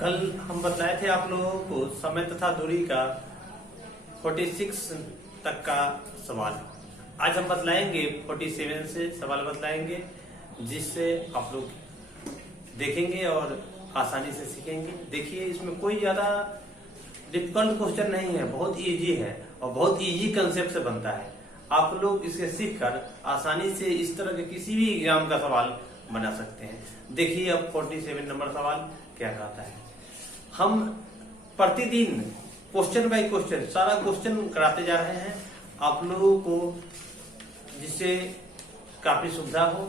कल हम बतलाए थे आप लोगों को समय तथा दूरी का 46 तक का सवाल। आज हम बतलाएंगे 47 से सवाल बतलाएंगे, जिससे आप लोग देखेंगे और आसानी से सीखेंगे। देखिए, इसमें कोई ज्यादा डिफिकल्ट क्वेश्चन नहीं है, बहुत इजी है और बहुत इजी कंसेप्ट से बनता है। आप लोग इसे सीखकर आसानी से इस तरह के किसी भी एग्जाम का सवाल बना सकते हैं। देखिए अब 47 नंबर सवाल क्या कहता है। हम प्रतिदिन क्वेश्चन बाय क्वेश्चन सारा क्वेश्चन कराते जा रहे हैं आप लोगों को, जिससे काफी सुविधा हो।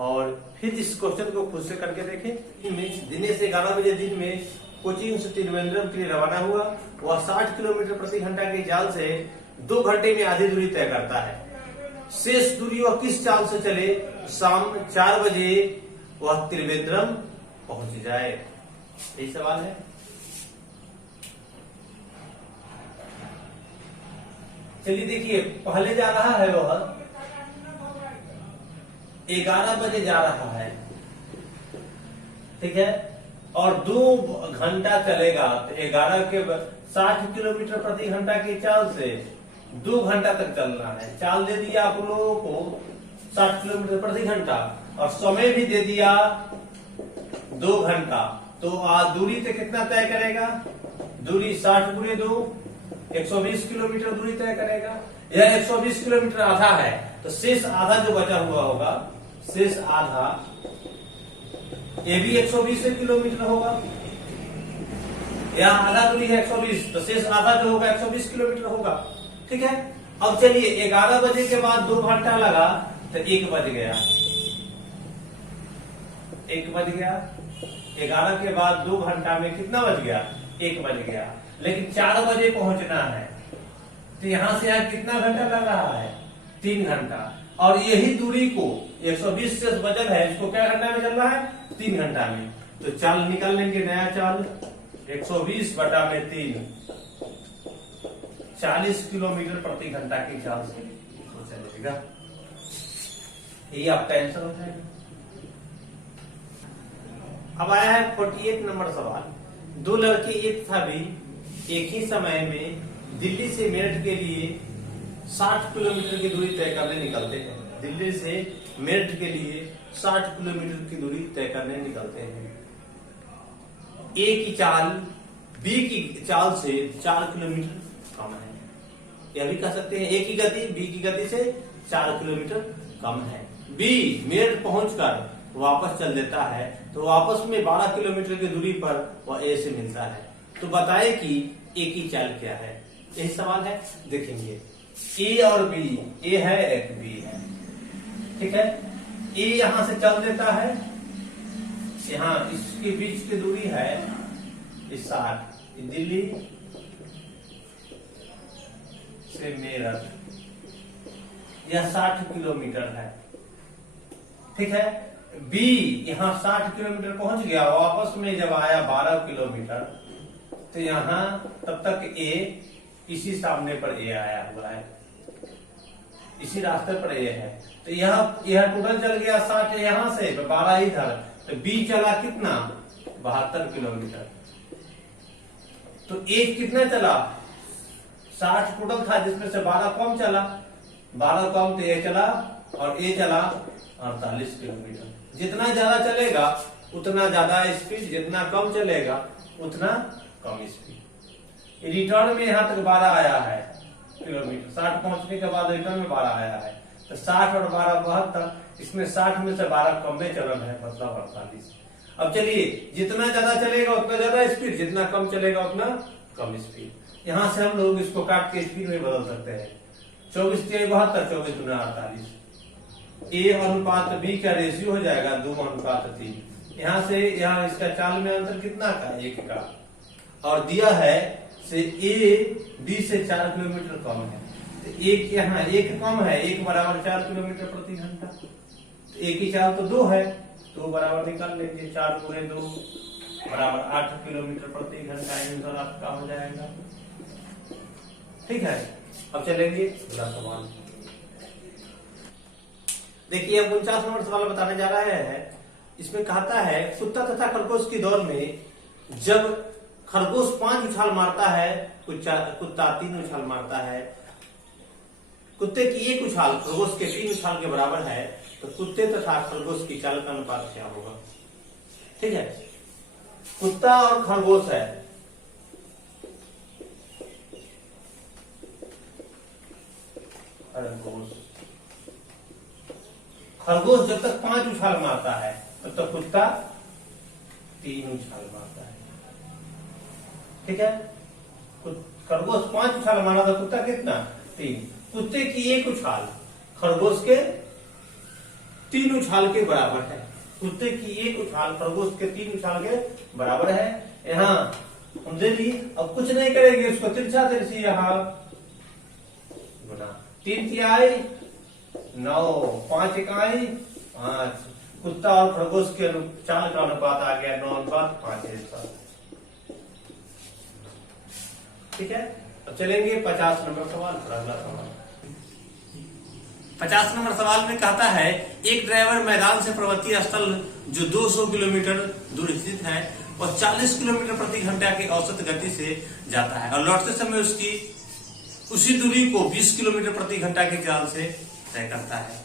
और फिर इस क्वेश्चन को खुद से करके देखें। दिने से 11 बजे दिन में कोचिंग से त्रिवेंद्रम के लिए रवाना हुआ। वह 60 किलोमीटर प्रति घंटा की चाल से 2 घंटे में आधी दूरी तय करता है। शेष दूरी वह किस चाल से चले शाम 4 बजे वह त्रिवेंद्रम पहुंच जाए। यही सवाल है। चलिए देखिए, पहले जा रहा है वह 11 बजे जा रहा है, ठीक है, और 2 घंटा चलेगा। तो 11 के 60 किलोमीटर प्रति घंटा की चाल से 2 घंटा तक चलना है। चाल दे दिया आप लोगों को 60 किलोमीटर प्रति घंटा और समय भी दे दिया 2 घंटा। तो दूरी से कितना तय करेगा? दूरी 60 गुणे 2 120 किलोमीटर दूरी तय करेगा। यह 120 किलोमीटर आधा है, तो शेष आधा जो बचा हुआ होगा, शेष आधा ये भी 120 किलोमीटर होगा। यहाँ आधा दूरी है 120, तो शेष आधा जो होगा 120 किलोमीटर होगा। ठीक है। अब चलिए 11 बजे के बाद 2 घंटा लगा तो 1 बज गया। 1 बज गया। 11 के बाद 2 घंटा में कितना बज गया? 1 बज गया। लेकिन 4 बजे पहुंचना है, तो यहां से यहाँ कितना घंटा लग रहा है? 3 घंटा। और यही दूरी को 120 से बचल है, इसको क्या घंटा में चलना है? 3 घंटा में। तो चाल निकाल लेंगे, नया चाल 120 बटा में 3, 40 किलोमीटर प्रति घंटा की चाल से चलेगा। ये आपका आंसर हो जाएगा। अब आया है 48 नंबर सवाल। 2 लड़के एक था भी एक ही समय में दिल्ली से मेरठ के लिए 60 किलोमीटर की दूरी तय करने निकलते हैं। दिल्ली से मेरठ के लिए 60 किलोमीटर की दूरी तय करने निकलते हैं। ए की चाल बी की चाल से 4 किलोमीटर कम है। यह भी कह सकते हैं ए की गति बी की गति से 4 किलोमीटर कम है। बी मेरठ पहुंचकर वापस चल देता है, तो वापस में 12 किलोमीटर की दूरी पर वह ए से मिलता है। तो बताए कि ए की चाल क्या है। यही सवाल है, देखेंगे। ए और बी, ए है एक बी है, ठीक है। ए यहां से चल देता है, यहां इसके बीच की दूरी है 60। दिल्ली से मेरठ यह 60 किलोमीटर है, ठीक है। बी यहां 60 किलोमीटर पहुंच गया, वापस में जब आया 12 किलोमीटर, तो यहां तब तक ए इसी सामने पर ए आया हुआ है, इसी रास्ते पर ए है। तो यह टोटल चल गया 60 यहां से 12 इधर, तो बी चला कितना? 72 किलोमीटर। तो ए कितना चला? 60 टोटल था, जिसमें से 12 कम चला। 12 कम तो ए चला और ए चला 48 किलोमीटर। जितना ज्यादा चलेगा उतना ज्यादा स्पीड, जितना कम चलेगा उतना कम स्पीड। रिटर्न में यहाँ तक 12 आया है किलोमीटर। 60 पहुंचने के बाद रिटर्न में 12 आया है, तो 60 और 12 72। इसमें 60 में से 12 कम में चल रहा है, मतलब 48। अब चलिए, जितना ज्यादा चलेगा उतना ज्यादा स्पीड, जितना कम चलेगा उतना कम स्पीड। यहां से हम लोग इसको काट के स्पीड में बदल सकते हैं। 24 3 72, 24 गुना 48। ए अनुपात बी का रेशियो हो जाएगा 2:3। यहाँ से यहाँ इसका चाल में अंतर कितना का? 1 का। और दिया है से ए बी से 4 किलोमीटर कम है, तो एक यहाँ 1 कम है, 1 बराबर 4 किलोमीटर प्रति घंटा। तो ए की चाल तो 2 है, 2 बराबर निकाल लेंगे, 4 गुणे 2 बराबर 8 किलोमीटर प्रति घंटा। आंसर आपका हो जाएगा, ठीक है। अब चलेंगे अगला सवाल। देखिए, अब 49 नंबर सवाल बताने जा रहा है। इसमें कहता है कुत्ता तथा खरगोश की दौड़ में जब खरगोश 5 उछाल मारता है, कुत्ता 3 उछाल मारता है, कुत्ते की 1 उछाल खरगोश के 3 उछाल के बराबर है, तो कुत्ते तथा खरगोश की चाल का अनुपात क्या होगा? ठीक है, कुत्ता और खरगोश है, खरगोश जब तक 5 उछाल मारता है तब तक कुत्ता 3 उछाल मारता है। ठीक है, खरगोश 5 उछाल मारा था, कुत्ता कितना? 3। कुत्ते की 1 उछाल खरगोश के 3 उछाल के बराबर है। कुत्ते की 1 उछाल खरगोश के 3 उछाल के बराबर है। यहाँ हम दे दी, अब कुछ नहीं करेंगे, उसको तिरछा तिरछी यहाँ गुना 3 तिहाई 9, 5 इकाई 5। कुत्ता और खरगोश के चाल का अनुपात आ गया 9:5। ठीक है, अब चलेंगे 50 नंबर सवाल पर। अगला सवाल 50 नंबर सवाल में कहता है, एक ड्राइवर मैदान से पर्वतीय स्थल जो 200 किलोमीटर दूर स्थित है और 40 किलोमीटर प्रति घंटा की औसत गति से जाता है और लौटते समय उसकी उसी दूरी को 20 किलोमीटर प्रति घंटा की चाल से तय करता है,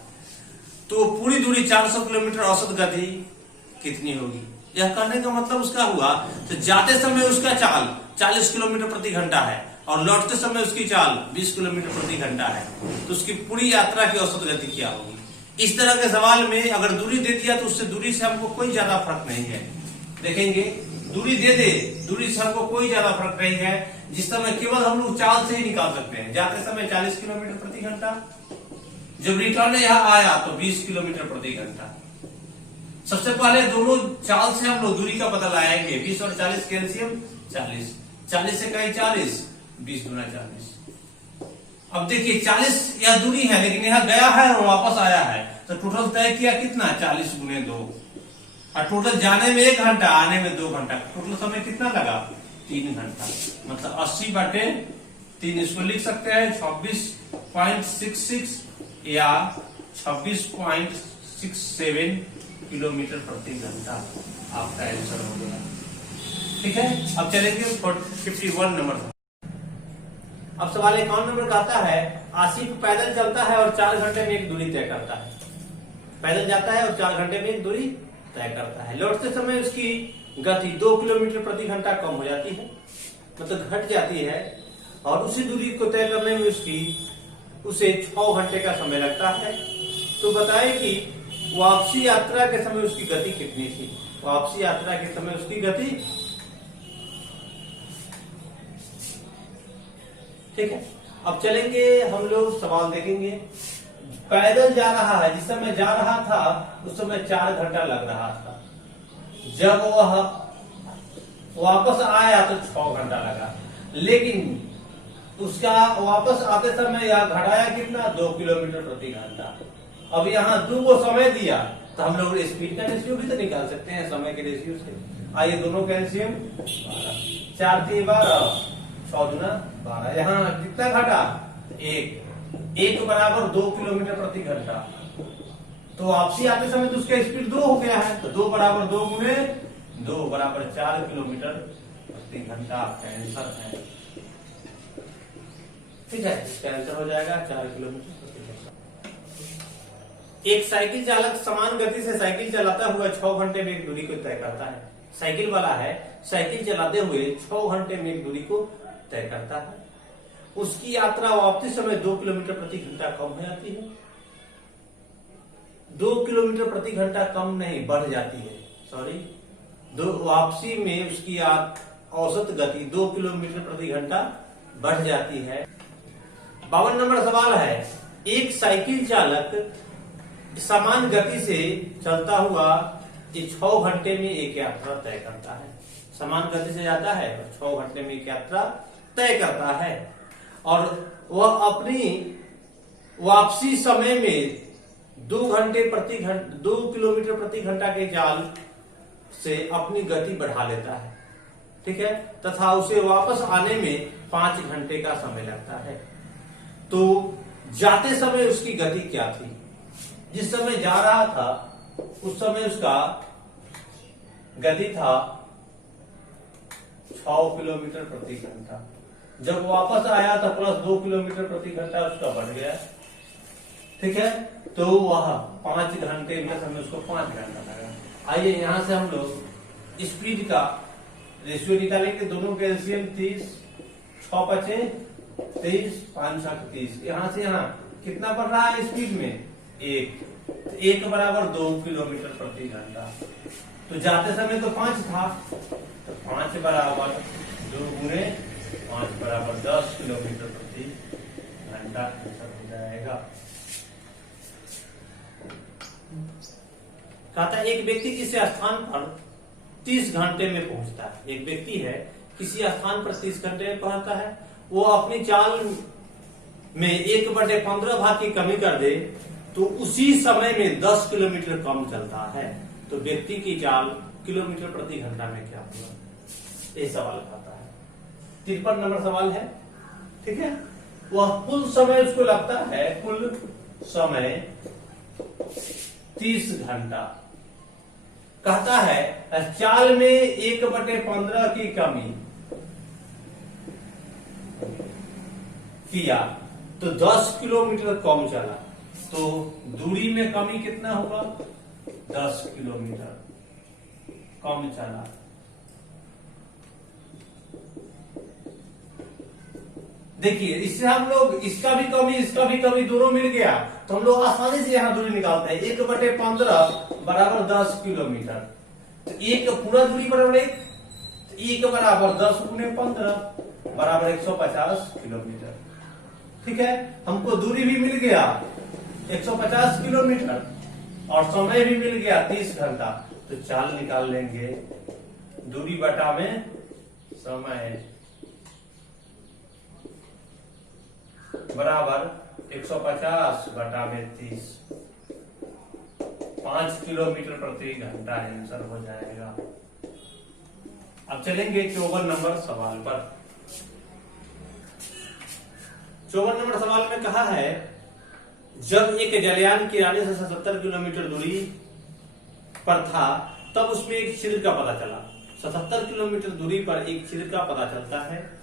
तो पूरी दूरी 400 किलोमीटर औसत गति कितनी होगी? यह करने का मतलब उसका हुआ, तो जाते समय उसका चाल 40 किलोमीटर प्रति घंटा है और लौटते समय उसकी चाल 20 किलोमीटर प्रति घंटा है, तो उसकी पूरी यात्रा की औसत गति क्या होगी? इस तरह के सवाल में अगर दूरी दे दिया तो उससे दूरी से हमको कोई ज्यादा फर्क नहीं है। देखेंगे, दूरी दे दे, दूरी से हमको कोई ज्यादा फर्क नहीं है, जिस समय केवल हम लोग चाल से ही निकाल सकते हैं। जाते समय 40 किलोमीटर प्रति घंटा, जब रिटर्न यहाँ आया तो 20 किलोमीटर प्रति घंटा। सबसे पहले दोनों चाल से हम लोग दूरी का पता लगाएंगे। 20 और 40 कैल्शियम 40, 40 से कहीं 40, 20 गुना 40। अब देखिए 40 यह दूरी है, लेकिन यहाँ गया है और वापस आया है, तो टोटल तय किया कितना? 40 गुने 2, और टोटल जाने में 1 घंटा, आने में 2 घंटा, टोटल समय कितना लगा? 3 घंटा। मतलब 80/3 इसको लिख सकते हैं 26.66 या 26.67 किलोमीटर प्रति घंटा आपका आंसर हो गया। ठीक है, अब चलेंगे 51 नंबर। अब सवाल 51 नंबर कहता है, आसिफ पैदल चलता है और 4 घंटे में एक दूरी तय करता है। पैदल जाता है और 4 घंटे में एक दूरी तय करता है। लौटते समय उसकी गति 2 किलोमीटर प्रति घंटा कम हो जाती है, मतलब घट जाती है, और उसी दूरी को तय करने में उसे 6 घंटे का समय लगता है। तो बताए कि वापसी यात्रा के समय उसकी गति कितनी थी? वापसी यात्रा के समय उसकी गति, ठीक है। अब चलेंगे हम लोग सवाल देखेंगे। पैदल जा रहा है, जिस समय जा रहा था उस समय 4 घंटा लग रहा था, जब वह वापस आया तो 6 घंटा लगा, लेकिन उसका वापस आते समय यह घटाया कितना? 2 किलोमीटर प्रति घंटा। अब यहाँ 2 को समय दिया तो हम लोग स्पीड का रेशियो भी तो निकाल सकते हैं समय के रेशियो से। आइए दोनों का एलसीएम 12, 4 3 12, 6 दूना 12। यहाँ कितना घटा? 1 बराबर 2 किलोमीटर प्रति घंटा। तो वापसी आते समय तो उसका स्पीड 2 हो गया है, तो 2 बराबर 2 गुणे 2 बराबर 4 किलोमीटर प्रति घंटा आपका आंसर है। ठीक है, इसका आंसर हो जाएगा 4 किलोमीटर प्रति घंटा। एक साइकिल चालक समान गति से साइकिल चलाता हुआ 6 घंटे में एक दूरी को तय करता है। साइकिल वाला है, साइकिल चलाते हुए 6 घंटे में एक दूरी को तय करता है। उसकी यात्रा वापसी समय 2 किलोमीटर प्रति घंटा कम हो जाती है। 2 किलोमीटर प्रति घंटा कम नहीं, बढ़ जाती है, सॉरी। वापसी में उसकी औसत गति 2 किलोमीटर प्रति घंटा बढ़ जाती है। 52 नंबर सवाल है, एक साइकिल चालक समान गति से चलता हुआ 6 घंटे में एक यात्रा तय करता है। समान गति से जाता है और 6 घंटे में एक यात्रा तय करता है, और वह अपनी वापसी समय में 2 किलोमीटर प्रति घंटा के चाल से अपनी गति बढ़ा लेता है। ठीक है, तथा उसे वापस आने में 5 घंटे का समय लगता है। तो जाते समय उसकी गति क्या थी? जिस समय जा रहा था उस समय उसका गति था 6 किलोमीटर प्रति घंटा। जब वापस आया तो प्लस 2 किलोमीटर प्रति घंटा उसका बढ़ गया। ठीक है, तो वह 5 घंटे में हमें उसको 5 घंटा लगा। आइए यहां से हम लोग स्पीड का रेशियो निकालेंगे। दोनों के एलसीएम 30, 6 बचे 23, 5 6 30। यहां से यहां कितना बढ़ रहा है स्पीड में? 1 बराबर 2 किलोमीटर प्रति घंटा। तो जाते समय तो 5 था, तो 5 बराबर 2 गुणे 5 बराबर 10 किलोमीटर प्रति घंटा आंसर हो जाएगा। कहता है एक व्यक्ति किसी स्थान पर 30 घंटे में पहुंचता है। एक व्यक्ति है किसी स्थान पर 30 घंटे में पहुंचता है, वो अपनी चाल में 1/15 भाग की कमी कर दे तो उसी समय में 10 किलोमीटर कम चलता है। तो व्यक्ति की चाल किलोमीटर प्रति घंटा में क्या होगा? ये सवाल आता है। 53 नंबर सवाल है। ठीक है, वह कुल समय उसको लगता है, कुल समय 30 घंटा। कहता है चाल में 1/15 की कमी किया तो 10 किलोमीटर कम चला, तो दूरी में कमी कितना होगा? 10 किलोमीटर कम चला। देखिए इससे हम लोग इसका भी कमी दोनों मिल गया, तो हम लोग आसानी से यहां दूरी निकालते हैं। 1/15 बराबर 10 किलोमीटर, तो एक पूरा दूरी बराबर 1 बराबर 10 गुणे 15 बराबर 150 किलोमीटर। ठीक है, हमको दूरी भी मिल गया 150 किलोमीटर और समय भी मिल गया 30 घंटा। तो चाल निकाल लेंगे, दूरी बटा में समय बराबर 150 बटा में 30, 5 किलोमीटर प्रति घंटा आंसर हो जाएगा। अब चलेंगे 54 नंबर सवाल पर। 54 नंबर सवाल में कहा है जब एक जलयान किराने से 77 किलोमीटर दूरी पर था तब उसमें एक छिद्र का पता चला। 77 किलोमीटर दूरी पर एक छिद्र का पता चलता है।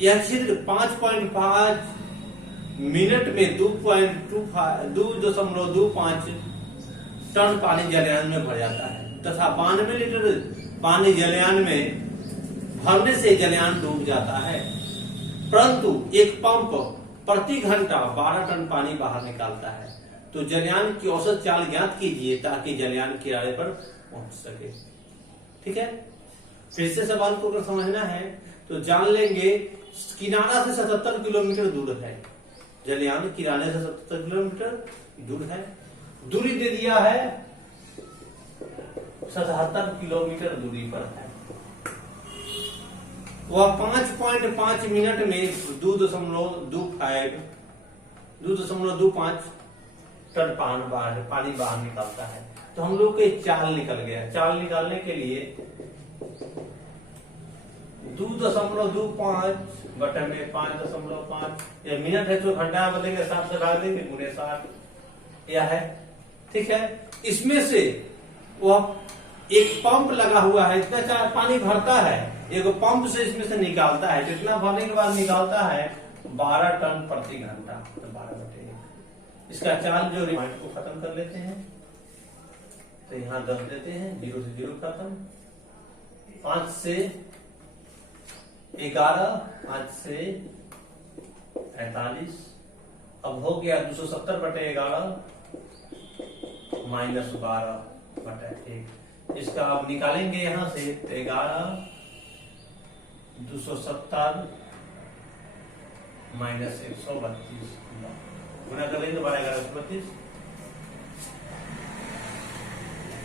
यह छिद्र 5.5 मिनट में 2.25 टन पानी जलयान में भर जाता है तथा 92 लीटर पानी जलयान में भरने से जलयान डूब जाता है, परंतु एक पंप प्रति घंटा 12 टन पानी बाहर निकालता है। तो जलयान की औसत चाल ज्ञात कीजिए ताकि जलयान किनारे पर पहुंच सके। ठीक है, फिर से सवाल को अगर समझना है तो जान लेंगे किनारा से 77 किलोमीटर दूर है, जलयान किनारे से 77 किलोमीटर दूर है। दूरी दे दिया है 77 किलोमीटर दूरी पर है। वह 5.5 मिनट में 2.25 टन पानी बाहर निकालता है। तो हम लोग के चाल निकल गया। चाल निकालने के लिए 2.25 बटे में 5.5, ये मिनट है तो घंटा बदलेंगे 60 से भाग देंगे गुणे 60 यह है। ठीक है, इसमें से वह एक पंप लगा हुआ है, इतना चार पानी भरता है, एक पंप से इसमें से निकालता है। जितना भरने के बाद निकालता है 12 टन प्रति घंटा। तो 12/1 इसका चाल जो पॉइंट को खत्म कर लेते हैं, तो यहाँ 10 देते हैं, 0 से 0 खत्म, 5 से 11, 5 से 45। अब हो गया 270/11 -12/1। इसका आप निकालेंगे यहां से 11, 270 -132 गुना करेंगे 12 11 32।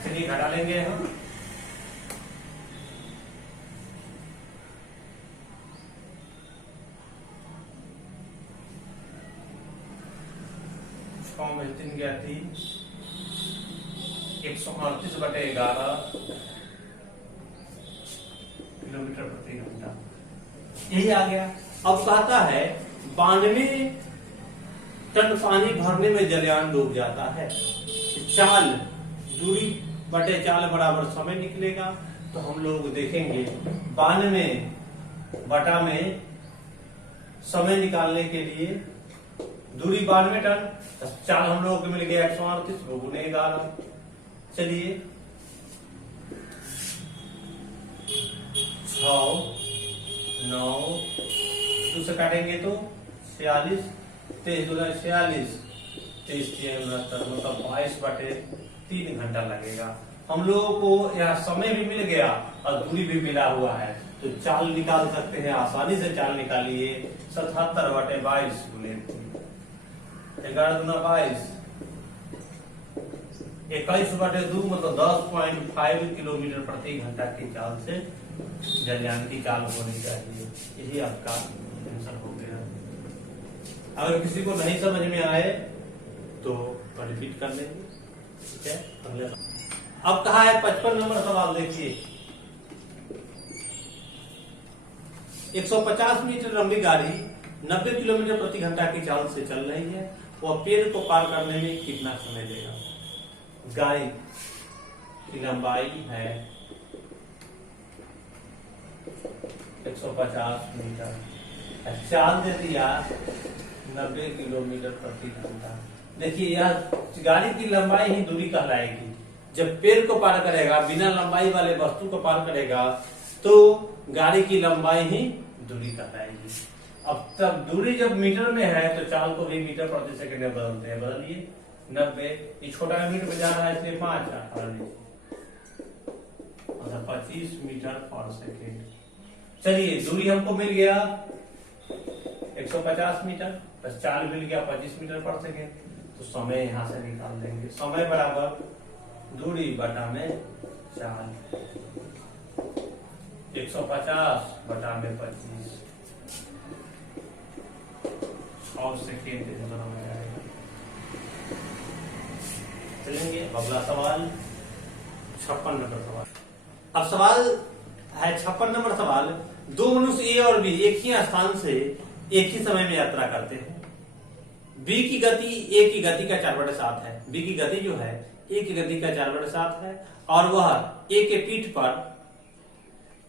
चलिए घटा लेंगे हम। कौन में 3 गया 3, 138/11 किलोमीटर प्रति घंटा यही आ गया। अब कहता है 92 टन पानी भरने में जलयान डूब जाता है। चाल दूरी बटे चाल बराबर समय निकलेगा। तो हम लोग देखेंगे 92 बटा में समय निकालने के लिए दूरी 92 टन, चाल हम लोगों को मिल गया 138 गुने 11। चलिए 6 9 2 से काटेंगे तो 46, 23 दूना 46, 23 69 मतलब 22/3 घंटा लगेगा। हम लोगों को यहाँ समय भी मिल गया और दूरी भी मिला हुआ है, तो चाल निकाल सकते हैं, आसानी से चाल निकालिए। 77/22 गुने 11 दूना 22, 21/2 मतलब 10.5 किलोमीटर प्रति घंटा की चाल से जलयान की चाल होनी चाहिए। यही आपका आंसर हो गया। अगर किसी को नहीं समझ में आए तो रिपीट कर लेंगे, ठीक है। अगले अब कहा है 55 नंबर सवाल देखिए। 150 मीटर लंबी गाड़ी 90 किलोमीटर प्रति घंटा की चाल से चल रही है, वह पेड़ को पार करने में कितना समय लेगा। गाड़ी की लंबाई है 150 मीटर, चाल दे दिया 90 किलोमीटर प्रति घंटा। देखिए यह गाड़ी की लंबाई ही दूरी कहलाएगी। जब पेड़ को पार करेगा, बिना लंबाई वाले वस्तु को पार करेगा, तो गाड़ी की लंबाई ही दूरी कहलाएगी। अब तब दूरी जब मीटर में है तो चाल को भी मीटर प्रति सेकंड में बदलते हैं। बदलिए 90, ये छोटा मीटर में जा रहा है इसलिए 5 मतलब 25 मीटर पर सेकेंड। चलिए दूरी हमको मिल गया 150 मीटर, बस चाल मिल गया 25 मीटर पर सेकेंड, तो समय यहां से निकाल देंगे। समय बराबर दूरी बटा में चाल, 150 बटा में 25 और सेकेंड में आएगा। चलेंगे अगला सवाल 56 नंबर सवाल। अब सवाल है 56 नंबर सवाल। दो मनुष्य ए और बी एक ही स्थान से एक ही समय में यात्रा करते हैं। बी की गति ए की गति का 4/7 है। बी की गति जो है ए की गति का 4/7 है और वह ए के पीठ पर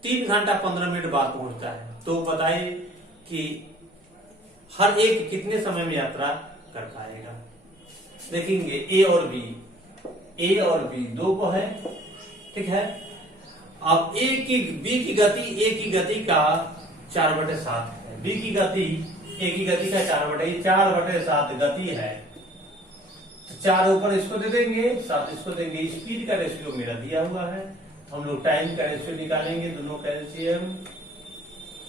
3 घंटा 15 मिनट बाद पहुंचता है। तो बताइए कि हर एक कितने समय में यात्रा कर पाएगा। देखेंगे ए और बी दो को है, ठीक है। अब बी की गति ए की गति का 4/7 है। बी की गति ए की गति का 4/7 गति है, तो 4 ऊपर इसको दे देंगे, 7 इसको देंगे। स्पीड का रेशियो मेरा दिया हुआ है, हम लोग टाइम का रेशियो निकालेंगे, दोनों का एलसीएम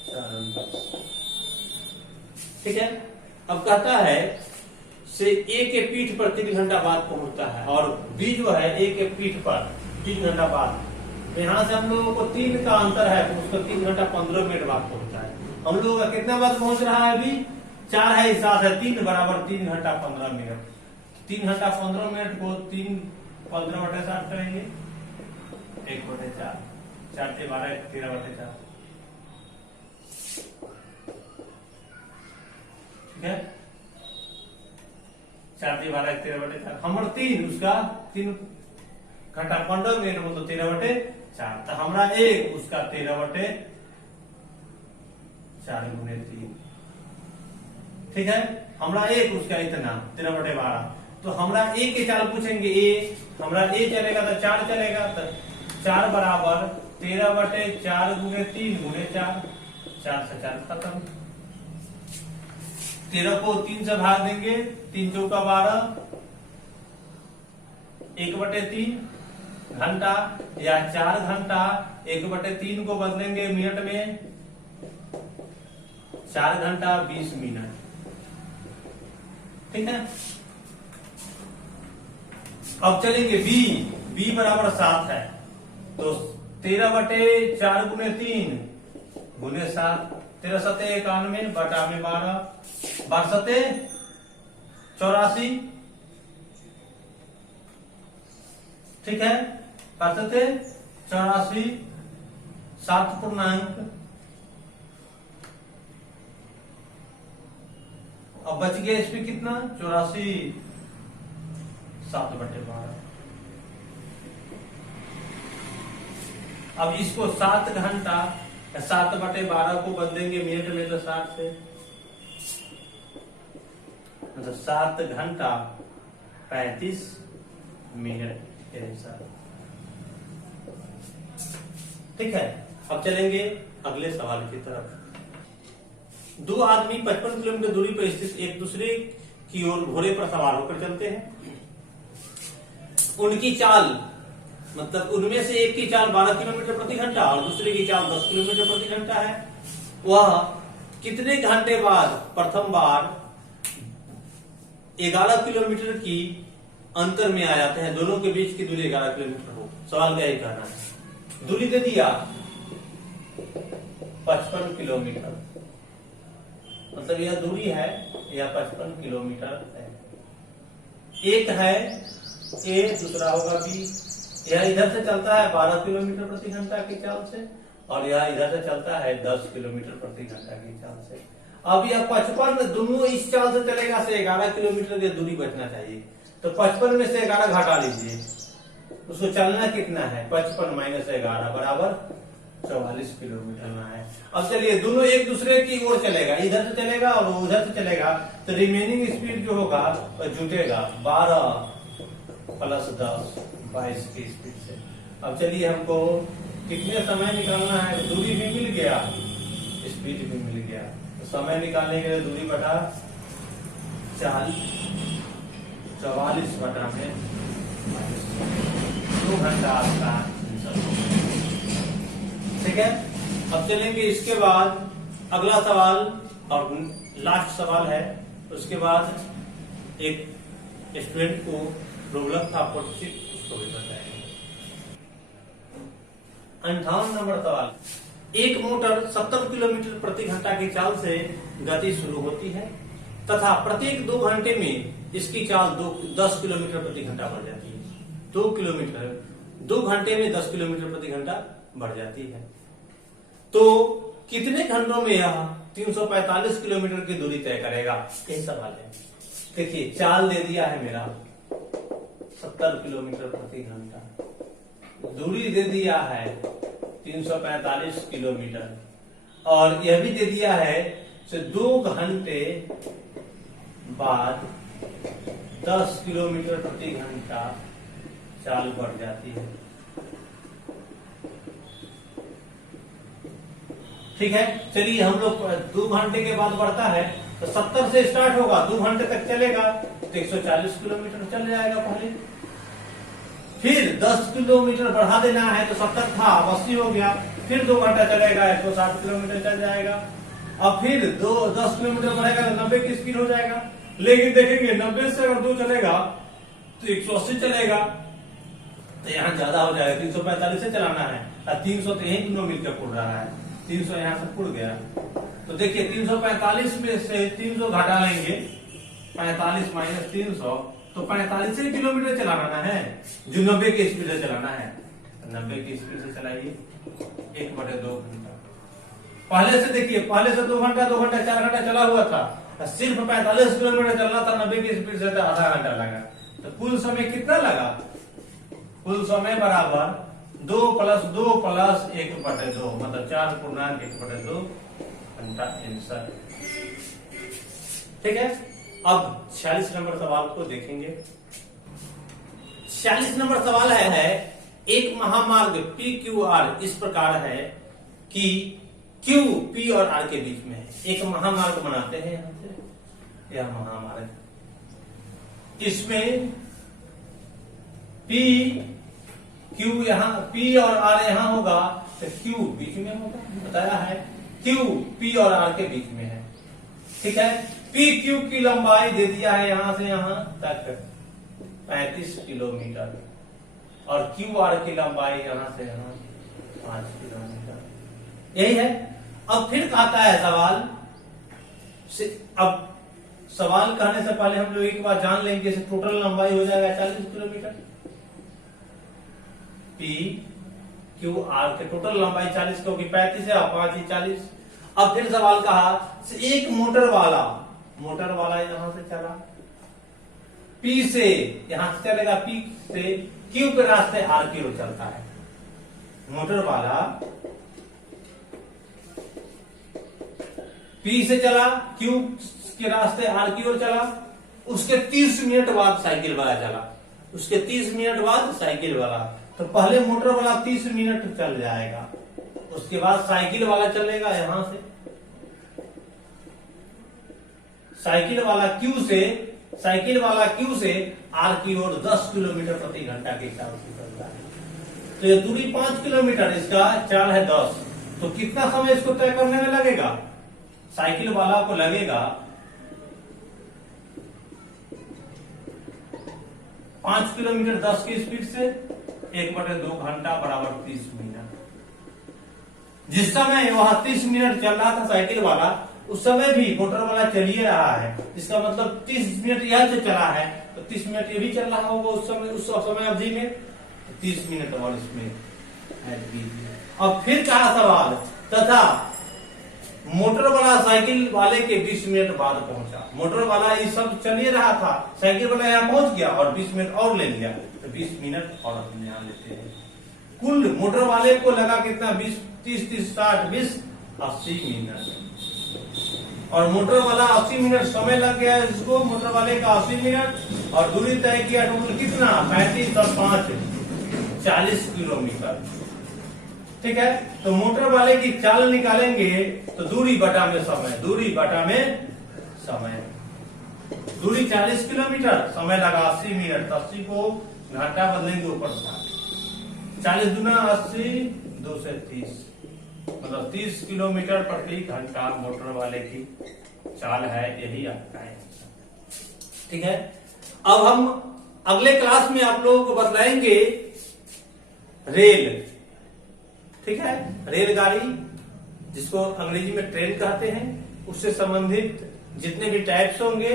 4, ठीक है। अब कहता है से ए के पीठ पर 3 घंटा बाद पहुंचता है और बी जो है ए के पीठ पर 3 घंटा बाद। तो यहां से हम लोगों को 3 का अंतर है, तो उसको 3 घंटा 15 मिनट बाद पहुंचता है। हम लोगों का कितना बाद पहुंच रहा है अभी, 4 है 7 है 3 बराबर 3 घंटा 15 मिनट। 3 घंटा 15 मिनट को 3 15/7 करेंगे, 1/4, 4 से 12 13/4, ठीक है। 4 से 12 13/4 हमारा 3 उसका 3 घंटा 15 मिनट मतलब 13/4, तो हमारा एक उसका 13/4 गुने 3, ठीक है। हमारा एक उसका इतना 13/12। तो हमारा ए के चाल पूछेंगे, ए हमारा ए चलेगा तो 4 चलेगा, तो 4 बराबर 13/4 गुने 3 गुने 4, 4 से 4 खत्म। 13 को 3 से भाग देंगे, 3 चौका 12, 1/3 घंटा या 4 घंटा 1/3 को बदलेंगे मिनट में, 4 घंटा 20 मिनट, ठीक है। अब चलेंगे बी बराबर 7 है, तो 13/4 गुने 3 गुने 7, 13 सते 91 बटा में 12, 12 सते 84, ठीक है। 12 सते 84, 7 पूर्णांक। अब बच गया इसमें कितना 84, 7/12, अब इसको 7 घंटा 7/12 को बदलेंगे मिनट में तो 60 से, मतलब 7 घंटा 35 मिनट के हिसाब। ठीक है, अब चलेंगे अगले सवाल की तरफ। दो आदमी 55 किलोमीटर दूरी पर स्थित एक दूसरे की ओर घोड़े पर सवार होकर चलते हैं। उनकी चाल, मतलब उनमें से एक की चाल 12 किलोमीटर प्रति घंटा और दूसरे की चाल 10 किलोमीटर प्रति घंटा है। वह कितने घंटे बाद प्रथम बार 11 किलोमीटर की अंतर में आ जाते हैं? दोनों के बीच की दूरी 11 किलोमीटर हो। सवाल का यही कहना है। दूरी दे दिया 55 किलोमीटर, मतलब यह दूरी है, यह 55 किलोमीटर है। एक है ए, दूसरा होगा बी। यह इधर से चलता है 12 किलोमीटर प्रति घंटा की चाल से और यह इधर से चलता है 10 किलोमीटर प्रति घंटा की चाल से। अब यह 55 दोनों इस चाल से चलेगा से 11 किलोमीटर की दूरी बचना चाहिए, तो 55 में से 11 घटा लीजिए। उसको चलना कितना है? 55 माइनस 11 बराबर 44 किलोमीटर ना है। अब चलिए दोनों एक दूसरे की ओर चलेगा, इधर से चलेगा और उधर से चलेगा, तो रिमेनिंग स्पीड जो होगा वह जुटेगा 12 प्लस 10 22 की स्पीड से। अब चलिए हमको कितने समय निकालना है? दूरी भी मिल गया, स्पीड भी मिल गया, तो समय निकालने के लिए दूरी बटा 44 बटा में 2 घंटा आपका आंसर। ठीक है, अब चलेंगे इसके बाद अगला सवाल और लास्ट सवाल है। उसके बाद एक स्टूडेंट को प्रॉब्लम था 46, उसको भी बताएंगे। 58 नंबर सवाल। एक मोटर 70 किलोमीटर प्रति घंटा की चाल से गति शुरू होती है तथा प्रत्येक 2 घंटे में इसकी चाल 10 किलोमीटर प्रति घंटा बढ़ जाती है। 2 घंटे में 10 किलोमीटर प्रति घंटा बढ़ जाती है, तो कितने घंटों में यह 345 किलोमीटर की दूरी तय करेगा? यही सवाल है। देखिए चाल दे दिया है मेरा 70 किलोमीटर प्रति घंटा, दूरी दे दिया है 345 किलोमीटर और यह भी दे दिया है 2 घंटे बाद 10 किलोमीटर प्रति घंटा चाल बढ़ जाती है। ठीक है, चलिए हम लोग 2 घंटे के बाद बढ़ता है तो 70 से स्टार्ट होगा, 2 घंटे तक चलेगा तो 140 किलोमीटर चल जाएगा पहले। फिर 10 किलोमीटर बढ़ा देना है तो 70 था, अब 80 हो गया। फिर 2 घंटा चलेगा 160 किलोमीटर चल जाएगा। अब फिर 10 किलोमीटर बढ़ेगा तो 90 की स्पीड हो जाएगा। लेकिन देखेंगे 90 से अगर 2 चलेगा तो 180 चलेगा, तो यहाँ ज्यादा हो जाएगा। 345 से चलाना है और 300 तो यही दोनों मिलकर पुड़ रहा है, 300 यहाँ से पुड़ गया। तो देखिए 345 में से 300 घटा लेंगे, 45 माइनस 300, तो 45 किलोमीटर चलाना है जो 90 की स्पीड से चलाना है। 90 की स्पीड से चलाइए 1/2 घंटा। पहले से देखिए, पहले से 2 घंटा 4 घंटा चला हुआ था, सिर्फ 45 किलोमीटर चलना था 90 की स्पीड से, तो आधा घंटा लगा। तो कुल समय कितना लगा? कुल समय बराबर 2 + 2 + 1/2, मतलब 4.1/2 घंटा आंसर। ठीक है, अब 46 नंबर सवाल को देखेंगे। 46 नंबर सवाल है एक महामार्ग PQR इस प्रकार है कि Q P और R के बीच में है। एक महामार्ग बनाते हैं यहां से, यह महामार्ग, इसमें P Q यहाँ, P और R यहाँ होगा तो Q बीच में होगा, बताया है। Q P और R के बीच में है। ठीक है, PQ की लंबाई दे दिया है यहां से यहां तक 35 किलोमीटर और QR की लंबाई यहां से यहां 5 किलोमीटर। यही है। अब फिर कहता है सवाल अब सवाल कहने से पहले हम लोग एक बार जान लेंगे, टोटल लंबाई हो जाएगा 40 किलोमीटर। PQR के टोटल लंबाई 40 क्योंकि 35 है और 5 ही 40। अब फिर सवाल कहा एक मोटर वाला यहां से चला, P से यहां से चलेगा, P से Q के रास्ते R की ओर चलता है। मोटर वाला P से चला, Q के रास्ते R की ओर चला, उसके 30 मिनट बाद साइकिल वाला चला, उसके 30 मिनट बाद साइकिल वाला। तो पहले मोटर वाला 30 मिनट चल जाएगा, उसके बाद साइकिल वाला चलेगा यहां से, साइकिल वाला Q से R की ओर 10 किलोमीटर प्रति घंटा के हिसाब से चल रहा है। तो ये दूरी 5 किलोमीटर, इसका चाल है 10। तो कितना समय इसको तय करने में लगेगा? साइकिल वाला को लगेगा 5 किलोमीटर 10 की स्पीड से 1/2 घंटा बराबर 30 मिनट। जिस समय वहां 30 मिनट चल रहा था साइकिल वाला, उस समय भी मोटर वाला चलिए रहा है। इसका मतलब 30 मिनट यह से चला है तो 30 मिनट ये भी चल रहा होगा उस समय अवधि में, 30 मिनट और इसमें ऐड कीजिए। अब फिर कहा सवाल, तथा मोटर वाला साइकिल वाले के 20 मिनट बाद पहुंचा। मोटर वाला ये सब चलिए रहा था, साइकिल वाला यहाँ पहुंच गया और 20 मिनट और ले लिया, तो 20 मिनट और अपने यहाँ लेते हैं। कुल मोटर वाले को लगा कितना? 20, 30, 30, 60, 20, 80 मिनट। और मोटर वाला 80 मिनट समय लग गया इसको, मोटर वाले का 80 मिनट, और दूरी तय किया टोटल कितना? 35 और 5 40 किलोमीटर। ठीक है, तो मोटर वाले की चाल निकालेंगे तो दूरी बटा में समय, दूरी 40 किलोमीटर, समय लगा 80 मिनट। 80 को घंटा बदलेंगे ऊपर 40 दूना 80, 2 से 30, मतलब 30 किलोमीटर प्रति घंटा मोटर वाले की चाल है। यही आपका है। ठीक है, अब हम अगले क्लास में आप लोगों को बतलाएंगे रेल। ठीक है, रेलगाड़ी जिसको अंग्रेजी में ट्रेन कहते हैं, उससे संबंधित जितने भी टाइप्स होंगे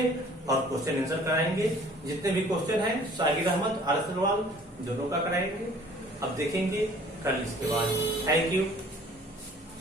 और क्वेश्चन आंसर कराएंगे। जितने भी क्वेश्चन हैं सागिर अहमद, आर एस अग्रवाल दोनों का कराएंगे। अब देखेंगे कल इसके बाद। Thank you.